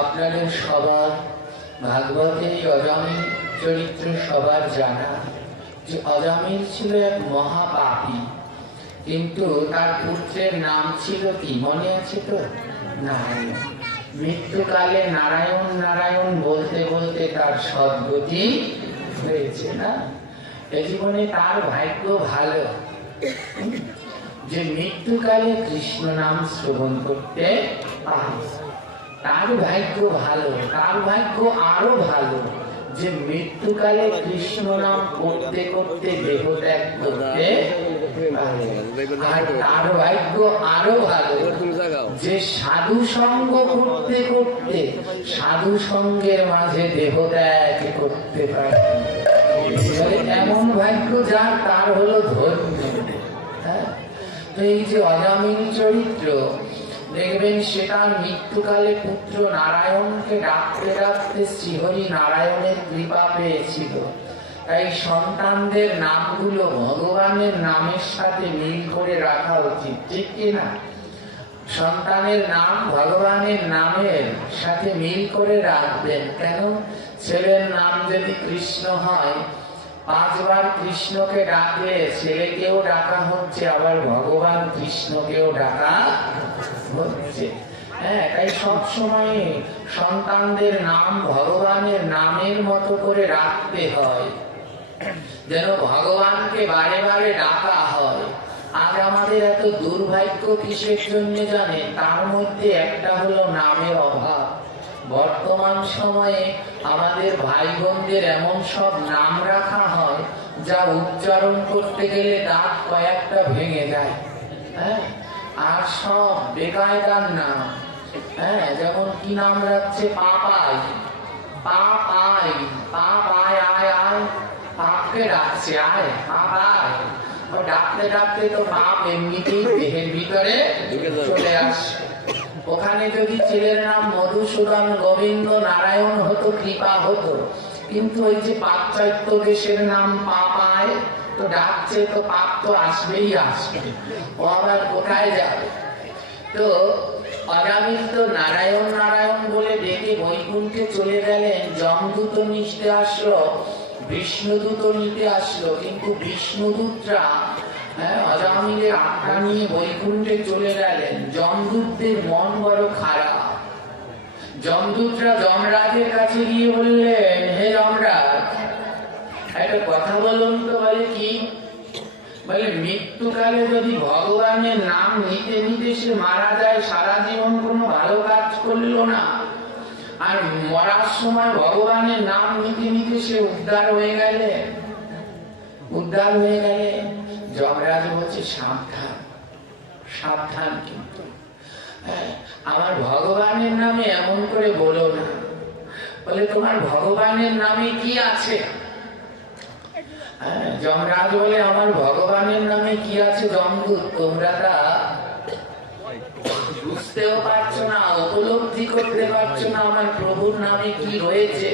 আপনাদের সবার ভাগবতে অজামিল চরিত্র সবার জানা যে অজামিল ছিল এক মহাপাপী, কিন্তু তার পুত্রের নাম ছিল কি মনে আছে তো? নারায়ণ। মৃত্যুকালে নারায়ণ নারায়ণ বলতে বলতে তার সদ্গতি হয়েছে না? এই জীবনে তার ভাগ্য ভালো যে মৃত্যুকালে কৃষ্ণ নাম শ্রবণ করতে পারে। তার ভাগ্য ভালো, তার ভাগ্য আরো ভালো যে মৃত্যুকালে কৃষ্ণ নাম করতে করতে দেহ ত্যাগ করতে পারে। আর তার ভাগ্য আরো ভালো যে সাধু সঙ্গ করতে করতে সাধু সঙ্গের মাঝে দেহ ত্যাগ করতে পারে। এমন ভাগ্য যার, তার হলো ধর্ম। হ্যাঁ, তো এই যে অজামিল চরিত্র দেখবেন সেটা মৃত্যুকালে পুত্র নারায়ণকে ডাকতে ডাকতে শ্রীহরি নারায়ণের কৃপা পেয়েছিল। তাই সন্তানদের নামগুলো ভগবানের নামের সাথে মিল করে রাখা উচিত, ঠিক কিনা? সন্তানের নাম ভগবানের নামের সাথে মিল করে রাখবেন। কেন? ছেলের নাম যদি কৃষ্ণ হয়, 5 বার কৃষ্ণকে ডাকলে ছেলেকেও ডাকা হচ্ছে, আবার ভগবান কৃষ্ণকেও ডাকা হচ্ছে। হ্যাঁ, তাই সবসময় সন্তানদের নাম ভগবানের নামের মতো করে রাখতে হয়, যেন ভগবানকে বারে বারে ডাকা হয়। আজ আমাদের এত দুর্ভাগ্য কিসের জন্য জানেন? তার মধ্যে একটা হলো নামের অভাব। বর্তমান সময়ে আমাদের ভাই বোনদের এমন সব নাম রাখা হয় যা উচ্চারণ করতে গেলে দাঁত কয়েকটা ভেঙে যায়। হ্যাঁ, আর সব বেকায়দার নাম। হ্যাঁ, যেমন কি নাম রাখছে? পাপাই, পাপাই, পাপাই, আয় আয়, পাপকে ডাকছে আয়, পাপাই। ডাকতে ডাকতে তো পাপ এমনিতেই দেহের ভিতরে চলে আসে। ওখানে যদি ছেলের নাম মধুসূদন, গোবিন্দ, নারায়ণ হতো, কৃপা হতো, কিন্তু ওই যে পাশ্চাত্য দেশের নাম পাপায় তো ডাকছে, তো পাপ তো আসবেই আসবে, ও আবার কোথায় যাবে? তো অজামিল তো নারায়ণ নারায়ণ বলে ডেকে বৈকুণ্ঠে চলে গেলেন। যমদূত নিতে আসলো, বিষ্ণুদূত নিতে আসলো, কিন্তু বিষ্ণুদূতরা অজামিলের আত্মা নিয়ে বৈকুণ্ঠে চলে গেলেন। যমদূতদের মন বড় খারাপ। যমদূতরা যমরাজের কাছে গিয়ে বললেন, হে যমরাজ, একটা কথা বলুন তো। বলে কি? বলে মৃত্যুকালে যদি ভগবানের নাম নিতে নিতে সে মারা যায়, সারা জীবন কোনো ভালো কাজ করলো না, আর মরার সময় ভগবানের নাম নিতে নিতে সে উদ্ধার হয়ে গেলে, যমরাজ বলছে সাবধান, সাবধান, কিন্তু আমার ভগবানের নামে এমন করে বলো না। বলে তোমার ভগবানের নামে কি আছে? যমরাজ বলে আমার ভগবানের নামে কি আছে যমদূত, তোমরা তা বুঝতেও পারছো না, উপলব্ধি করতে পারছো না আমার প্রভুর নামে কি রয়েছে,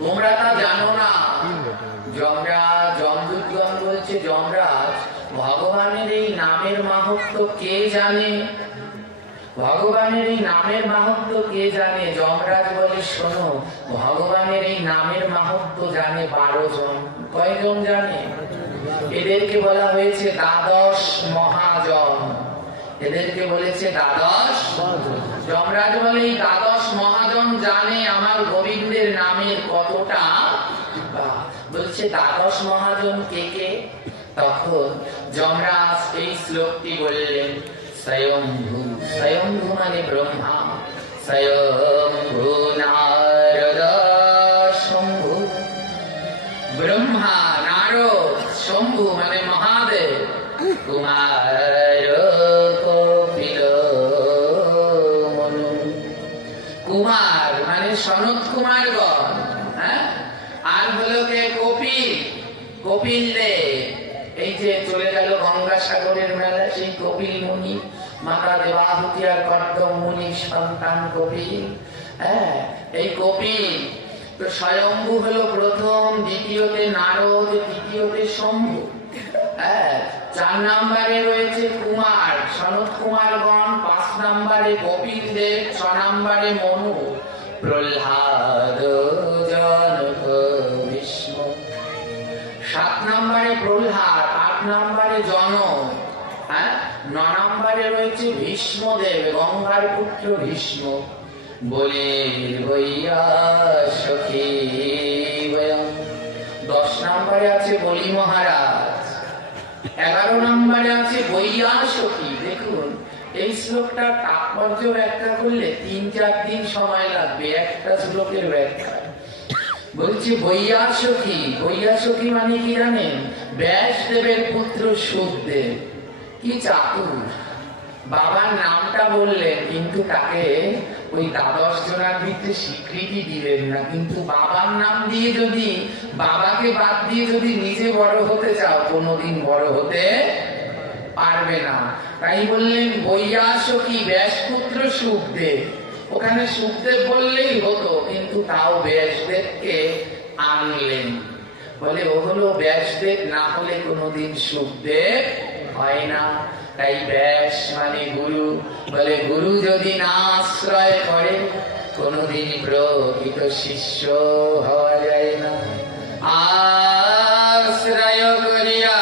তোমরা তা জানো না। যমরাজ, যমদূতগণ বলছে, যমরাজ, ভগবানের এই নামের মাহাত্ম্য কে জানে? ভগবানের এই নামের মাহাত্ম্য কে জানে? যমরাজ বলে, শোনো, ভগবানের এই নামের মাহাত্ম্য জানে 12 জন। কয়জন জানে? এদেরকে বলা হয়েছে দ্বাদশ মহাজন। এদেরকে বলেছে দ্বাদশ। যমরাজ বলে, এই দ্বাদশ মহাজন জানে আমার গোবিন্দের নামের কতটা। বলছে দ্বাদশ মহাজন কে কে? তখন যমরাজ এই শ্লোকটি বললেন, স্বয়ম্ভু, স্বয়ম্ভু মানে ব্রহ্মা, স্বয়ম্ভু নারদ শম্ভু। ব্রহ্মা, নারদ, শম্ভু মানে মহাদেব, কুমার কপিল মনু। কুমার মানে সনত কুমারগণ, হ্যাঁ, আর হলো কে? কপিল, কপিল দেব। এই যে চলে গেল গঙ্গাসাগরের মেলা, সেই কপিল মুনি, মাতা দেবাহুতি আর কর্দম মুনি সন্তান কপিল। হ্যাঁ, এই কপিল তো স্বয়ম্ভু হলো প্রথম, দ্বিতীয়তে নারদ, তৃতীয়তে শম্ভু। হ্যাঁ, 4 নম্বরে রয়েছে কুমার, সনত কুমারগণ, 5 নম্বরে কপিল দেব, 6 নম্বরে মনু, প্রহ্লাদ, জনক, বিষ্ণু, 7 নম্বরে প্রহ্লাদ, 8 নম্বরে জনক, হ্যাঁ, 9 নম্বরে রয়েছে ভীষ্মদেব, গঙ্গার পুত্র ভীষ্ম। বলে বৈয়া সখী বয়ং। 10 নম্বরে আছে বলি মহারাজ, 11 নম্বরে আছে বৈয়া সখী। দেখুন, এই শ্লোকটা তাৎপর্য ব্যাখ্যা করলে 3-4 দিন সময় লাগবে একটা শ্লোকের ব্যাখ্যা। বলছি বৈয়া সখী, বৈয়া সখী মানে কি জানেন? ব্যাসদেবের পুত্র সুখদেব। কি চাতুর! বাবার নামটা বললেন, কিন্তু তাকে ওই দ্বাদশ জনার ভিতরে স্বীকৃতি দিলেন না। কিন্তু বাবার নাম দিয়ে যদি, বাবাকে বাদ দিয়ে যদি নিজে বড় হতে চাও, কোনোদিন বড় হতে পারবে না। তাই বললেন বৈয়া সখী, ব্যাসপুত্র সুখদেব। ওখানে সুখদেব বললেই হতো, কিন্তু তাও ব্যাসদেবকে আনলেন। বলে ও হলো ব্যাসদেব, না হলে কোনোদিন সুখদেব হয় না। তাই ব্যাস মানে গুরু। বলে গুরু যদি না আশ্রয় করে, কোনোদিন প্রকৃত শিষ্য হওয়া যায় না। আশ্রয় করিয়া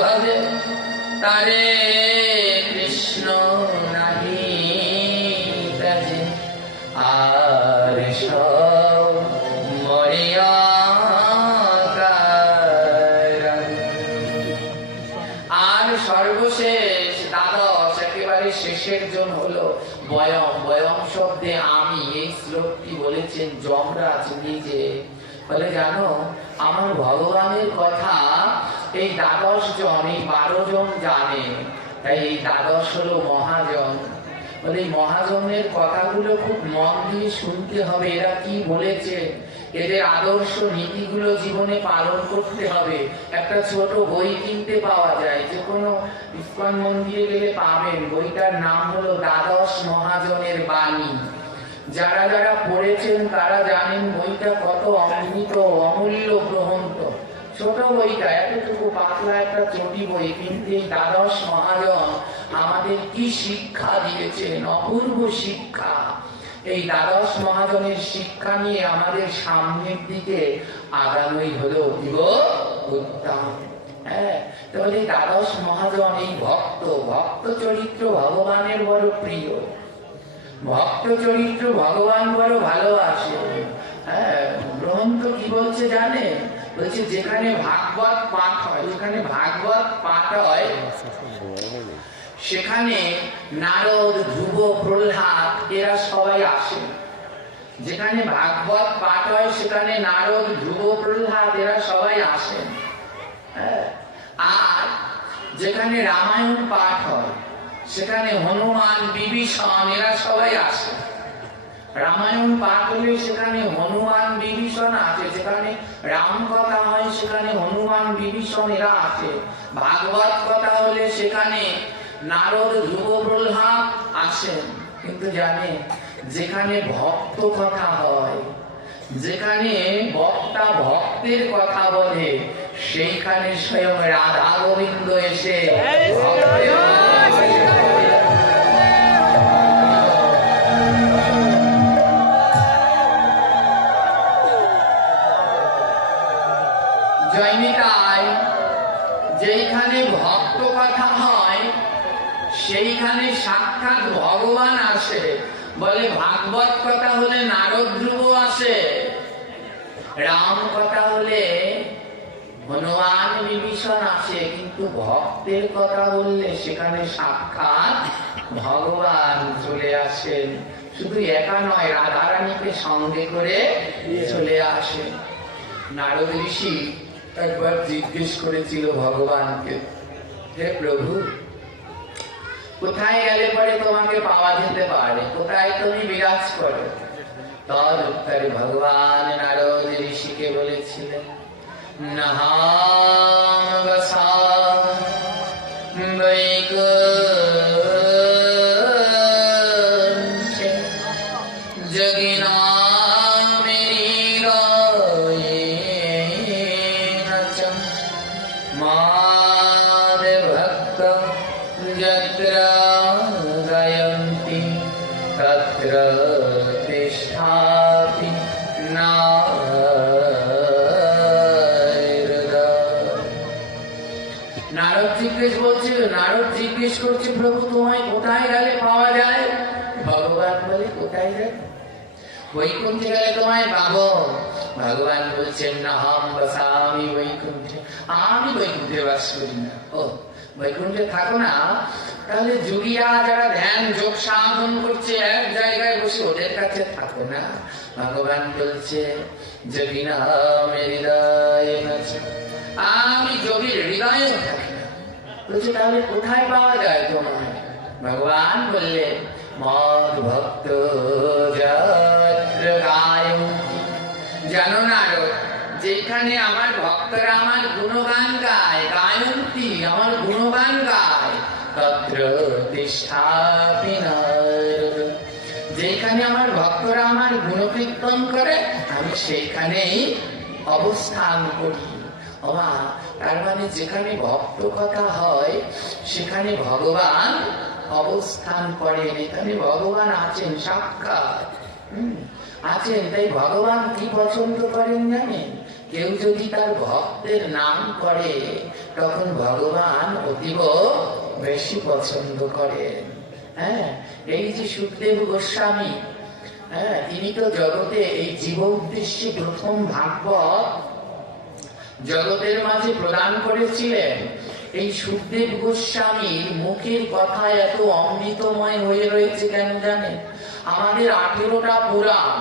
ভজে তারে কৃষ্ণ নাহি কাজে, আর সব মরিয়া। আর সর্বশেষ দ্বাদশ, একেবারে শেষের জন হলো বয়ম। বয়ম শব্দে আমি। এই শ্লোকটি বলেছেন যমরাজ নিজে। বলে জানো, আমার ভগবানের কথা এই দ্বাদশ জন, এই 12 জন জানে। তাই এই দ্বাদশ হলো মহাজন। বলে এই মহাজনের কথাগুলো খুব মন দিয়ে শুনতে হবে। এরা কি বলেছে, এদের আদর্শ নীতিগুলো জীবনে পালন করতে হবে। একটা ছোট বই কিনতে পাওয়া যায়, যে কোনো ইস্কন মন্দিরে গেলে পাবেন। বইটার নাম হলো দ্বাদশ মহাজনের বাণী। যারা যারা পড়েছেন তারা জানেন বইটা কত অমৃত অমূল্য গ্রন্থ। ছোট বইটা, এতটুকু পাতলা একটা চটি বই, কিন্তু এই দ্বাদশ মহাজন আমাদের কি শিক্ষা দিয়েছেন, অপূর্ব শিক্ষা। এই দ্বাদশ মহাজনের শিক্ষা নিয়ে আমাদের সামনের দিকে আগানোই হলো অতীব উত্তম। হ্যাঁ, তাহলে দ্বাদশ মহাজন এই ভক্ত, ভক্ত চরিত্র ভগবানের বড় প্রিয়, ভক্ত চরিত্র ভগবান বড় ভালোবাসে। হ্যাঁ, গ্রন্থ কি বলছে জানে? বলছে যেখানে ভাগবত পাঠ হয়, যেখানে ভাগবত পাঠ হয় সেখানে নারদ, ধ্রুব, প্রহ্লাদ এরা সবাই আসেন। যেখানে ভাগবত পাঠ হয় সেখানে নারদ, ধ্রুব, প্রহ্লাদ এরা সবাই আসেন। আর যেখানে রামায়ণ পাঠ হয় সেখানে হনুমান, বিভীষণ এরা সবাই আসে। রামায়ণ পাঠ হলে সেখানে হনুমান, বিভীষণ আছে, যেখানে রাম কথা হয় সেখানে হনুমান, বিভীষণ এরা আছে। ভাগবত কথা হলে সেখানে নারদ, ধ্রুব, প্রহ্লাদ আসেন। কিন্তু জানে, যেখানে ভক্ত কথা হয়, যেখানে বক্তা ভক্তের কথা বলে, সেইখানে স্বয়ং রাধা গোবিন্দ এসে জয়নিতাই, যেখানে ভক্ত কথা হয় সেইখানে সাক্ষাৎ ভগবান আসে। বলে ভাগবত কথা হলে নারদ, ধ্রুব আসে, রাম কথা হলে হনুমান, বিভীষণ আসে। কিন্তু ভক্তের কথা বললে সেখানে সাক্ষাৎ ভগবান চলে আসেন। শুধু একা নয়, রাধারানীকে সঙ্গে করে চলে আসে। নারদ ঋষি একবার জিজ্ঞেস করেছিল ভগবানকে, হে প্রভু, কোথায় গেলে পরে তোমাকে পাওয়া যেতে পারে, কোথায় তুমি বিরাজ করো? তার উত্তরে ভগবান নারদ ঋষিকে বলেছিলেন, নাহাম বসামি বৈকুণ্ঠে যোগিনামিরিরায়েণ মাদ ভক্ত যত্র গায়ন্তি তত্র তিষ্ঠাতি নারদ জিজ্ঞেস করছে, প্রভু তোমায় কোথায় গেলে পাওয়া যায়? ভগবান বলে, কোথায় যায়? বৈকুণ্ঠে গেলে তোমায় পাবো। ভগবান বলছেন, নাহম বসামি বৈকুণ্ঠে, আমি বৈকুণ্ঠে বাস করি না। ও, বৈকুণ্ঠে থাকো না? তাহলে যোগীরা যারা ধ্যান যোগ সাধন করছে এক জায়গায় বসে, ওদের কাছে থাকো না? ভগবান বলছে, যোগিনা হৃদয়ে আছে, আমি যোগীর হৃদয়েও থাকি না। বলছে, তাহলে কোথায় পাওয়া যায় তোমায়? ভগবান বললেন, মদ ভক্ত যত্র গায়ন্তি। জানো না, যেখানে আমার ভক্তরা আমার গুণগান গায়, গায়ন্তি আমার গুণগান গায়, তত্র তিষ্ঠামি নারদ। যেখানে আমার ভক্তরা আমার গুণকীর্তন করে, আমি সেইখানেই অবস্থান করি। ওমা, তার মানে যেখানে ভক্ত কথা হয় সেখানে ভগবান অবস্থান করেন, এখানে ভগবান আছেন, সাক্ষাৎ আছেন। তাই ভগবান কি পছন্দ করেন জানেন? কেউ যদি তার ভক্তের নাম করে তখন ভগবান অতীব বেশি পছন্দ করেন। হ্যাঁ, এই যে সুখদেব গোস্বামী, হ্যাঁ, তিনি তো জগতে এই জীব উদ্দেশ্যে প্রথম ভাগবত জগতের মাঝে প্রদান করেছিলেন। এই সুখদেব গোস্বামীর মুখের কথা এত অমৃতময় হয়ে রয়েছে কেন জানেন? আমাদের 18টা পুরাণ,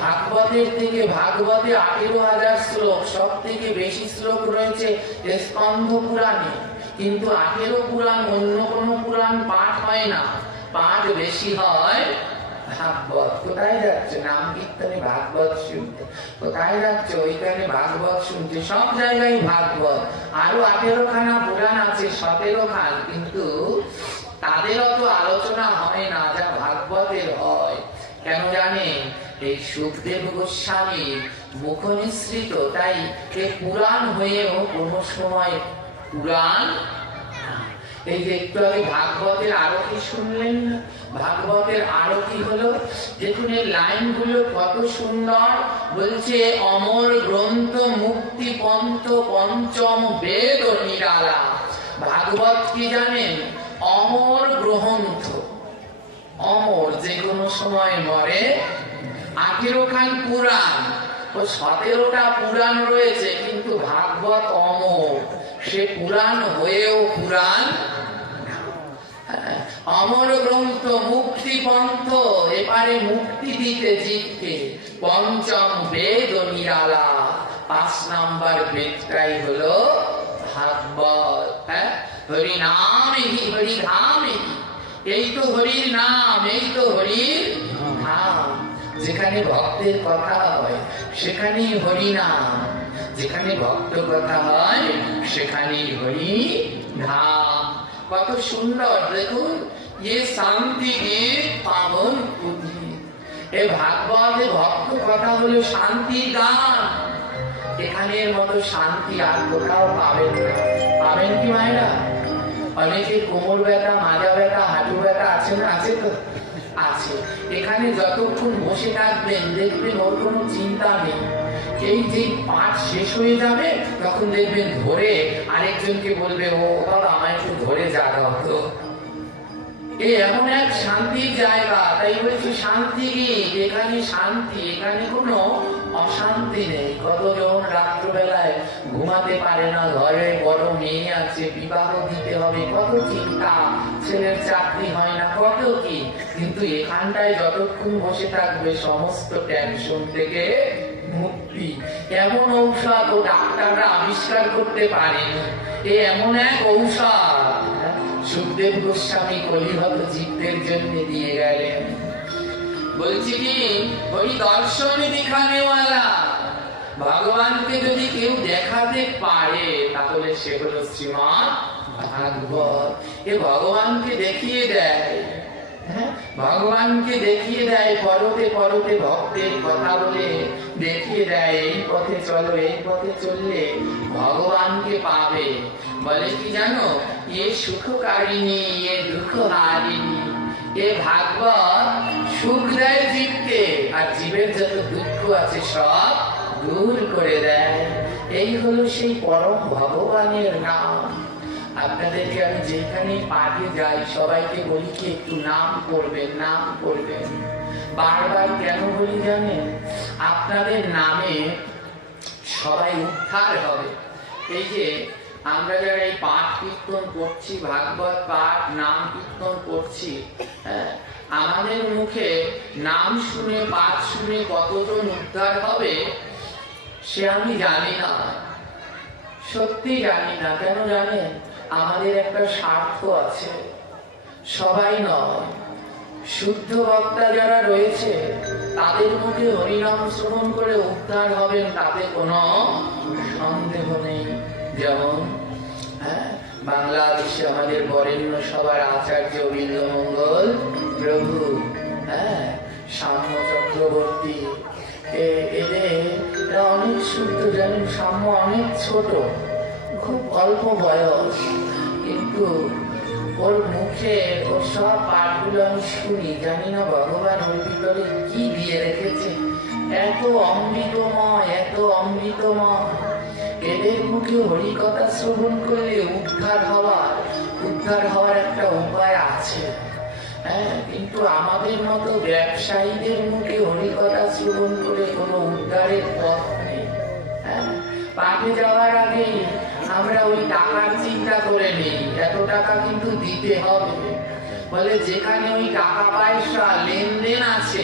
ভাগবতের থেকে ভাগবতে 18,000 শ্লোক, সব থেকে বেশি শ্লোক রয়েছে স্কন্ধ পুরাণে। কিন্তু 18 পুরাণ অন্য কোন পুরাণ পাঠ হয় না, পাঠ বেশি হয় ভাগবত। কোথায় যাচ্ছে? নাম কীর্তনে ভাগবত শুনতে। কোথায় যাচ্ছে? ওইখানে ভাগবত শুনতে। সব জায়গায় ভাগবত। আরো 18খানা পুরাণ আছে, 17 খান, কিন্তু তাদের অত আলোচনা হয় না যা ভাগবতের হয়। কেন জানে? এই সুখদেব গোস্বামী মুখ নিঃসৃত, তাই এ পুরাণ হয়েও কোনো সময় পুরাণ। এই যে একটু আগে ভাগবতের আরতি শুনলেন না, ভাগবতের আরতি হলো, দেখুন এই লাইনগুলো কত সুন্দর। বলছে অমর গ্রন্থ মুক্তি পন্থ পঞ্চম বেদ নিরালা। ভাগবত কি জানেন? অমর গ্রন্থ, অমর, যে কোনো সময় মরে। 18 খান পুরাণ ও 17টা পুরাণ রয়েছে, কিন্তু ভাগবত অমর, সে পুরাণ হয়েও পুরাণ। অমর গ্রন্থ মুক্তি পন্থ, এপারে মুক্তি দিতে জীবকে। পঞ্চম বেদ নিরালা, 5 নাম্বার বেদটাই হলো ভাগবত। হরিনামেহি হরিধামেহি, এই তো হরির নাম, এই তো হরির ধাম। যেখানে ভক্তের কথা হয় সেখানেই হরি নাম, যেখানে ভক্ত কথা হয় সেখানেই হরি ধাম। কত সুন্দর দেখুন, ये শান্তি গীত পাবন পুঁথি। এ ভাগবতে ভক্ত কথা হলো শান্তির গান। এখানের মতো শান্তি আর কোথাও পাবেন না। পাবেন কি মায়েরা? অনেকের কোমর ব্যথা, মাজা ব্যথা, হাঁটু ব্যথা আছে না? আছে তো আছে। এখানে যতক্ষণ বসে থাকবেন দেখবেন ওর কোনো চিন্তা নেই। এই যে পাঠ শেষ হয়ে যাবে তখন দেখবেন ধরে আরেকজনকে বলবে, ও বাবা আমায় একটু ধরে জাগাও তো। এমন এক শান্তির জায়গা, তাই বলছি শান্তি কি? এখানে শান্তি, এখানে কোনো অশান্তি নেই। কতজন রাত্রবেলায় ঘুমাতে পারে না, ঘরে বড় মেয়ে আছে, বিবাহ দিতে হবে, কত চিন্তা, ছেলের চাকরি হয় না, কত কি। কিন্তু এখানটায় যতক্ষণ বসে থাকবে সমস্ত টেনশন থেকে মুক্তি। এমন ঔষধ ও ডাক্তাররা আবিষ্কার করতে পারেনি। এমন এক ঔষধ সুখদেব গোস্বামী কলিহত জীবদের জন্য দিয়ে গেলেন। বলছি কি, হরি দর্শন দেখানেওয়ালা, ভগবানকে যদি কেউ দেখাতে পারে তাহলে সে হলো শ্রীমৎ ভাগবত। এ ভগবানকে দেখিয়ে দেয়, ভগবানকে দেখিয়ে দেয়, পরতে পরতে ভক্তের কথা বলে দেখিয়ে দেয়, এই পথে চলো, এই পথে চললে ভগবানকে পাবে। বলে কি জানো? এ সুখকারিণী, এ দুঃখ হারিণী। এ ভাগবত সুখ দেয় জীবকে, আর জীবের যত দুঃখ আছে সব দূর করে দেয়। এই হলো সেই পরম ভগবানের নাম। আপনাদেরকে আমি যেখানে পাঠে যাই সবাইকে বলি কি একটু নাম করবেন, নাম করবেন। বারবার কেন বলি জানেন? আপনাদের নামে সবাই উদ্ধার হবে। এই যে আমরা যারা এই পাঠ কীর্তন করছি, ভাগবত পাঠ নাম কীর্তন করছি, আমাদের মুখে নাম শুনে, পাঠ শুনে কতজন উদ্ধার হবে সে আমি জানি না, সত্যি জানি না। কেন জানেন? আমাদের একটা স্বার্থ আছে, সবাই নয়। শুদ্ধ বক্তা যারা রয়েছে তাদের মুখে হরিনাম শ্রবণ করে উদ্ধার হবেন, তাতে কোনো সন্দেহ নেই। যেমন বাংলাদেশে আমাদের বরেণ্য সবার আচার্য বীরমঙ্গল প্রভু, সাম্য চক্রবর্তী, এদের অনেক শুদ্ধ। জানেন, সাম্য অনেক ছোট, খুব অল্প বয়স, কিন্তু ওর মুখে ওর সব পাঠগুলো আমি শুনি। জানি না ভগবান ওর ভিতরে কি দিয়ে রেখেছে, এত অমৃতময়, এত অমৃতময়। এদের মুখে হরিকথা শ্রবণ করলে উদ্ধার হওয়ার একটা উপায় আছে। কিন্তু আমাদের মতো ব্যবসায়ীদের মুখে হরিকথা শ্রবণ করে কোনো উদ্ধারের পথ নেই। পাঠে যাওয়ার আগে আমরা ওই টাকার চিন্তা করে নিই, এত টাকা কিন্তু দিতে হবে। বলে যেখানে ওই টাকা পয়সা লেনদেন আছে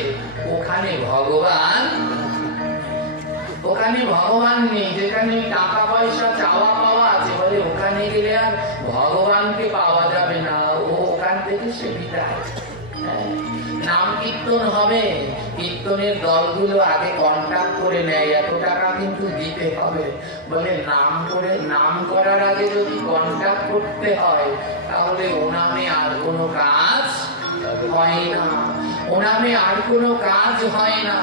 ওখানে ভগবান নেই। যেখানে টাকা পয়সা চাওয়া পাওয়া আছে, বলে ওখানে গেলে আর ভগবানকে পাওয়া যাবে না, ও ওখান থেকে সে বিদায়। নাম কীর্তন হবে, কীর্তনের দলগুলো আগে কন্ট্যাক্ট করে নেয়, এত টাকা কিন্তু দিতে হবে। বলে নাম করার আগে যদি কন্ট্যাক্ট করতে হয় তাহলে ও নামে আর কোনো কাজ হয় না, ও নামে আর কোনো কাজ হয় না।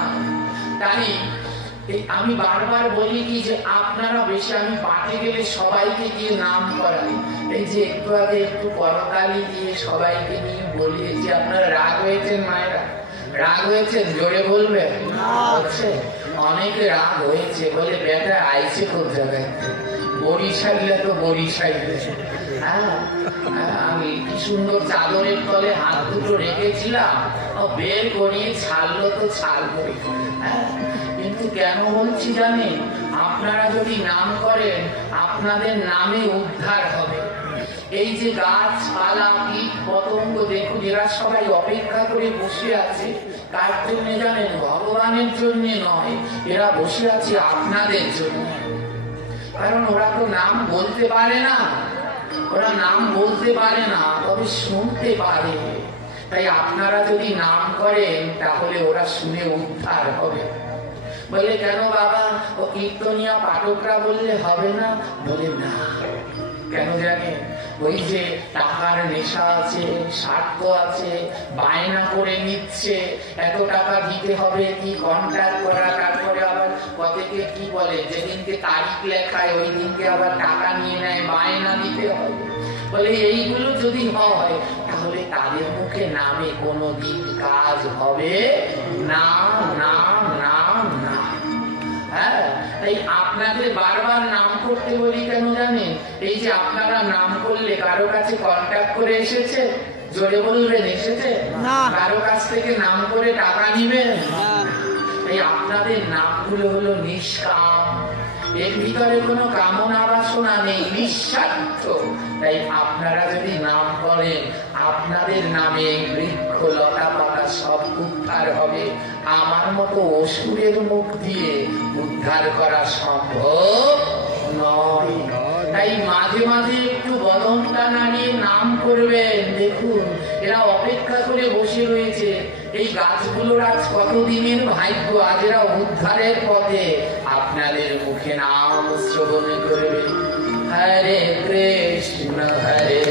তাই আমি বারবার বলি কি যে আপনারা বেশি, আমি পাঠে গেলে সবাইকে দিয়ে নাম করাই। এই যে একটু আগে একটু করতালি দিয়ে সবাইকে নিয়ে বলি যে আপনারা রাগ হয়েছেন মায়েরা, রাগ হয়েছেন? জোরে বলবেন। হচ্ছে অনেকে রাগ হয়েছে, বলে বেটা আইছে কোন জায়গায়, বরিশাইলে তো বরিশাইলে। হ্যাঁ, আমি কি সুন্দর চাদরের তলে হাত দুটো রেখেছিলাম, বের করিয়ে ছাড়লো তো ছাড়বো। হ্যাঁ, কিন্তু কেন বলছি জানেন? আপনারা যদি নাম করেন আপনাদের নামে উদ্ধার হবে। এই যে গাছপালা কীট পতঙ্গ দেখুন, এরা সবাই অপেক্ষা করে বসে আছে কার জন্য জানেন? ভগবানের জন্য নয়, এরা বসে আছে আপনাদের জন্য। কারণ ওরা তো নাম বলতে পারে না, ওরা নাম বলতে পারে না, তবে শুনতে পারে। তাই আপনারা যদি নাম করেন তাহলে ওরা শুনে উদ্ধার হবে। বলে কেন বাবা, ও কীর্তনিয়া পাঠকরা বললে হবে না? বলে না। কেন জানেন? ওই যে টাকার নেশা আছে, স্বার্থ আছে, বায়না করে নিচ্ছে, এত টাকা দিতে হবে, কি কন্ট্রাক্ট করা, তারপরে আবার কতকে কি বলে, যেদিনকে তারিখ লেখায় ওই দিনকে আবার টাকা নিয়ে নেয়, বায়না দিতে হবে। বলে এইগুলো যদি হয় তাহলে তাদের মুখে নামে কোনোদিন কাজ হবে না, না, না, না। হ্যাঁ, তাই আপনাদের বারবার নাম করতে বলি কেন জানেন? এই যে আপনারা নাম করলে কারো কাছে কন্ট্যাক্ট করে এসেছে? জোরে বলবেন, এসেছে? কারো কাছ থেকে নাম করে টাকা নিবেন? তাই আপনাদের নামগুলো হলো নিষ্কাম, এর ভিতরে কোনো কামনা বাসনা নেই, নিঃস্বার্থ। তাই আপনারা যদি নাম করেন আপনাদের নামে বৃক্ষ লতা পাতা সব উদ্ধার হবে। আমার মতো অসুরের মুখ দিয়ে উদ্ধার করা সম্ভব নয়। তাই মাঝে মাঝে একটু বদনটা নাড়িয়ে নাম করবেন। দেখুন এরা অপেক্ষা করে বসে রয়েছে, এই গাছগুলোর আজ কতদিনের ভাগ্য, আজ এরা উদ্ধারের পথে। আপনাদের মুখে নাম শ্রবণ করবে। হরে কৃষ্ণ হরে